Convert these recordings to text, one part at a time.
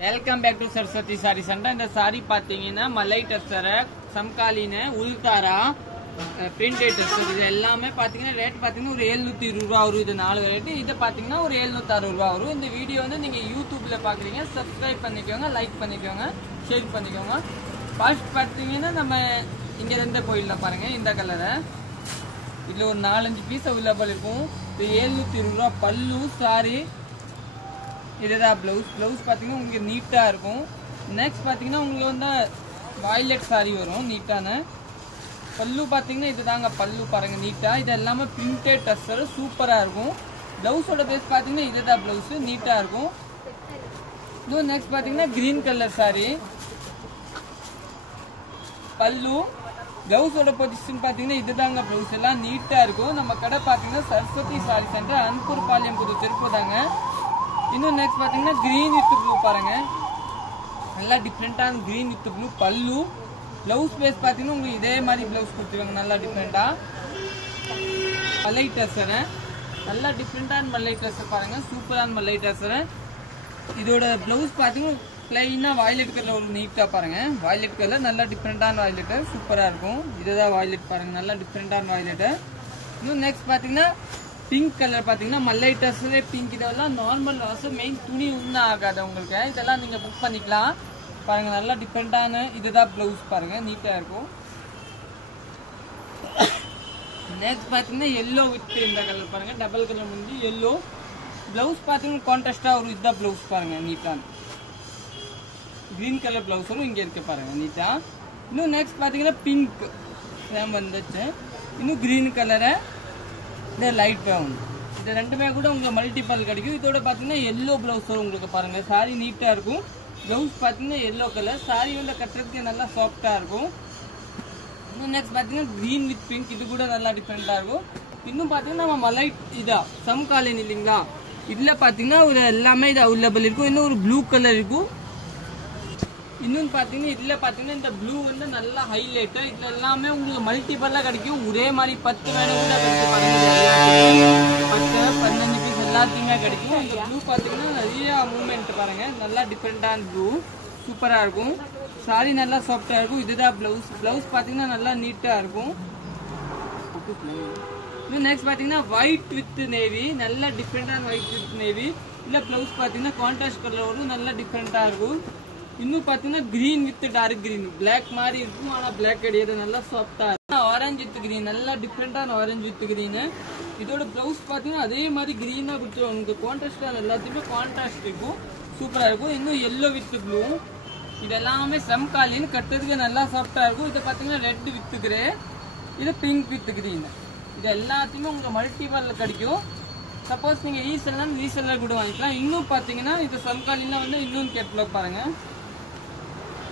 welcome back to Saraswati सारी centre இந்த sorry பாத்தீங்கன்னா மலை டஸ்ஸர் சம்காலின உல்தாரா பிரிண்டட் டஸ்ஸர் இது எல்லாமே பாத்தீங்கன்னா ரேட் பாத்தீங்கன்னா ஒரு 720 ரூபாய் வரும் இது நாலு ரேட் இது பாத்தீங்கன்னா ஒரு 760 ரூபாய் வரும் இந்த வீடியோ வந்து நீங்க YouTubeல பாக்குறீங்க சப்ஸ்கிரைப் பண்ணிக்கோங்க லைக் பண்ணிக்கோங்க ஷேர் பண்ணிக்கோங்க ஃபர்ஸ்ட் பாத்தீங்கன்னா நம்ம இங்க இருந்த கோயில்ல பாருங்க இந்த கலரை இதுல ஒரு 4-5 பீஸ் அவைலபிள் இருக்கும் இது 720 ரூபாய் பல்லு சாரி இதுதான் ப்ளவுஸ் பாத்தீங்கன்னா உங்களுக்கு நீட்டா இருக்கும் நெக்ஸ்ட் பாத்தீங்கன்னா உங்களுக்கு வந்து வயலட் சாரி வரும் நீட்டான பல்லு பாத்தீங்கன்னா இதுதாங்க பல்லு பாருங்க நீட்டா இது எல்லாமே பிரிண்டட் டஸ்ஸர் சூப்பரா இருக்கும் ப்ளவுஸோட பேஸ் பாத்தீங்கன்னா இதுதான் ப்ளவுஸ் நீட்டா இருக்கும் இது நெக்ஸ்ட் பாத்தீங்கன்னா கிரீன் கலர் சாரி பல்லு ப்ளவுஸோட பொசிஷன் பாத்தீங்கன்னா இதுதாங்க ப்ளவுஸ் எல்லாம் நீட்டா இருக்கும் நம்ம கடை பாத்தீங்கன்னா சரஸ்வதி சாரி சென்டர் அன்பூர் பாளையம் புது திருப்பூர் தாங்க இன்னும் நெக்ஸ்ட் பாத்தீங்கன்னா கிரீன் வித் ப்ளூ பாருங்க நல்லா டிஃப்ரெண்டான கிரீன் வித் ப்ளூ பல்லு ப்ளவுஸ் பேஸ் பாத்தீங்கன்னா உங்களுக்கு இதே மாதிரி ப்ளவுஸ் கொடுத்துருவாங்க நல்லா டிஃப்ரெண்டா மல்லை டஸ்ஸர் நல்லா டிஃப்ரெண்டான மல்லை டஸ்ஸர் பாருங்க சூப்பரான மல்லை டஸ்ஸர் இதோட ப்ளவுஸ் பாத்தீங்கன்னா பிளைனா வயலட் கலர் ஒரு நீட்டா பாருங்க வயலட் கலர் நல்லா டிஃப்ரெண்டான வயலட் சூப்பரா இருக்கும் இதுதான் வயலட் பாருங்க நல்லா டிஃப்ரெண்டான வயலட் இன்னும் நெக்ஸ்ட் பாத்தீங்கன்னா பிங்க் கலர் பாத்தீங்கன்னா மல்லை டஸ்ஸர் பிங்க் இதெல்லாம் நார்மல் வாஷ் மெயின் துணி ஒன்றும் ஆகாது உங்களுக்கு இதெல்லாம் நீங்க புக் பண்ணிக்கலாம் பாருங்க நல்லா டிஃப்ரெண்டான இதுதான் ப்ளவுஸ் பாருங்க நீட்டா இருக்கும் நெக்ஸ்ட் பாத்தீங்கன்னா எல்லோ வித் இந்த கலர் பாருங்க டபுள் கலர் முடிஞ்சு எல்லோ ப்ளவுஸ் பாத்தீங்கன்னா கான்ட்ராஸ்டா ஒரு இதுதான் ப்ளவுஸ் பாருங்க நீட்டான கிரீன் கலர் ப்ளவுஸ் வரும் இங்க இருக்கு பாருங்க நீட்டா இன்னும் நெக்ஸ்ட் பாத்தீங்கன்னா பிங்க் சேம் வந்துச்சு இன்னும் கிரீன் கலரை இந்த லைட் ப்ரௌன் இது ரெண்டுமே கூட உங்களுக்கு மல்டிபிள் கிடைக்கும் இதோட பாத்தீங்கன்னா எல்லோ ப்ளவுஸ் வரும் உங்களுக்கு பாருங்க சாரி நீட்டா இருக்கும் ப்ளவுஸ் பாத்தீங்கன்னா எல்லோ கலர் சாரி வந்து கட்டுறதுக்கு நல்லா சாஃப்டா இருக்கும் இன்னும் நெக்ஸ்ட் பாத்தீங்கன்னா கிரீன் வித் பிங்க் இது கூட நல்லா டிஃப்ரெண்டா இருக்கும் இன்னும் பாத்தீங்கன்னா நம்ம மலை இதா சம்காலின் இல்லைங்களா இதுல பாத்தீங்கன்னா ஒரு எல்லாமே இது அவைலபிள் இருக்கும் இன்னும் ஒரு ப்ளூ கலர் இருக்கும் இன்னொன்னு பாத்தீங்கன்னா இதுல பாத்தீங்கன்னா இந்த ப்ளூ வந்து நல்லா ஹைலைட் இதுல எல்லாமே உங்களுக்கு மல்டிபிளா கிடைக்கும் ஒரே மாதிரி 10 வேணும் கூட கிடைக்கும் 10-15 பீஸ் எல்லாத்தையுமே கிடைக்கும் இந்த ப்ளூ பாத்தீங்கன்னா நிறைய மூவ்மெண்ட் பாருங்க நல்லா டிஃப்ரெண்டான ப்ளூ சூப்பரா இருக்கும் சாரி நல்லா சாஃப்டா இருக்கும் இதுதான் ப்ளவுஸ் பாத்தீங்கன்னா நல்லா நீட்டா இருக்கும் இன்னும் நெக்ஸ்ட் பாத்தீங்கன்னா ஒயிட் வித் நேவி நல்லா டிஃப்ரெண்டான ஒயிட் வித் நேவி இல்ல ப்ளவுஸ் பாத்தீங்கன்னா கான்ட்ராஸ்ட் கலர் வரும் நல்லா டிஃப்ரெண்டா இருக்கும் இன்னும் பாத்தீங்கன்னா green with dark green black மாதிரி இருக்கும் ஆனா பிளாக் கிடையாது நல்லா சாஃப்டா இருக்கும் ஆரஞ்சு வித் கிரீன் நல்லா டிஃப்ரெண்டான ஆரஞ்சு வித் கிரீன் இதோட ப்ளவுஸ் பாத்தீங்கன்னா அதே மாதிரி கிரீனா கொடுத்துருவாங்க உங்களுக்கு கான்ட்ராஸ்டா எல்லாத்தையுமே கான்ட்ராஸ்ட் இருக்கும் சூப்பரா இருக்கும் இன்னும் எல்லோ வித் ப்ளூ இது எல்லாமே சம்காலின்னு கட்டுறதுக்கு நல்லா சாஃப்டா இருக்கும் இது பாத்தீங்கன்னா ரெட் வித் கிரே இது பிங்க் வித் கிரீன் இது எல்லாத்தையுமே உங்களுக்கு மல்டிபிள் கிடைக்கும் சப்போஸ் நீங்க ரீசெல்லர் கூட வாங்கிக்கலாம் இன்னும் பாத்தீங்கன்னா இது சம்காலின்னா வந்து இன்னொன்று கேட்லாக் பாருங்க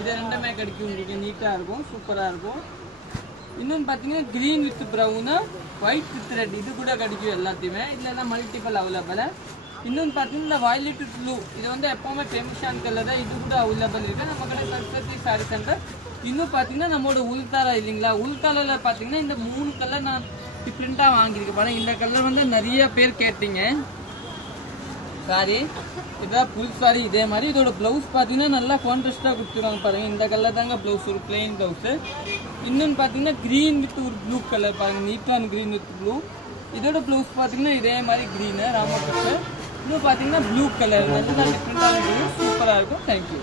இது ரெண்டுமே கிடைக்கும் உங்களுக்கு நீட்டா இருக்கும் சூப்பரா இருக்கும் இன்னொன்னு பாத்தீங்கன்னா green with brown white with red இது கூட கிடைக்கும் எல்லாத்தையுமே இதுல மல்டிபிள் அவைலபிள் இன்னொன்னு பாத்தீங்கன்னா வயலட் வித் ப்ளூ இது வந்து எப்பவுமே ஃபேமஸான கலர் தான் இது கூட அவைலபிள் இருக்கு நம்ம கடை சரஸ்வதி சாரி சென்டர் இன்னும் பாத்தீங்கன்னா நம்மளோட உல்தாரா இல்லைங்களா உல்தாரால பாத்தீங்கன்னா இந்த 3 கலர் நான் டிஃப்ரெண்டா வாங்கியிருக்கேன் பாருங்க இந்த கலர் வந்து நிறைய பேர் கேட்டீங்க சாரி இதான் புல் சாரி இதே மாதிரி இதோட ப்ளவுஸ் பாத்தீங்கன்னா நல்லா கான்ட்ராஸ்டா கொடுத்துருவாங்க பாருங்க இந்த கலர் தாங்க ப்ளவுஸ் ஒரு பிளெயின் ப்ளவுஸ் இன்னொன்னு பாத்தீங்கன்னா கிரீன் வித் ஒரு ப்ளூ கலர் பாருங்க நீட்டான கிரீன் வித் ப்ளூ இதோட ப்ளவுஸ் பாத்தீங்கன்னா இதே மாதிரி கிரீன் ராமகிருஷ்ணன் இன்னும் பாத்தீங்கன்னா ப்ளூ கலர் நல்லா டிஃப்ரெண்டான ப்ளூ சூப்பரா இருக்கும் தேங்க்யூ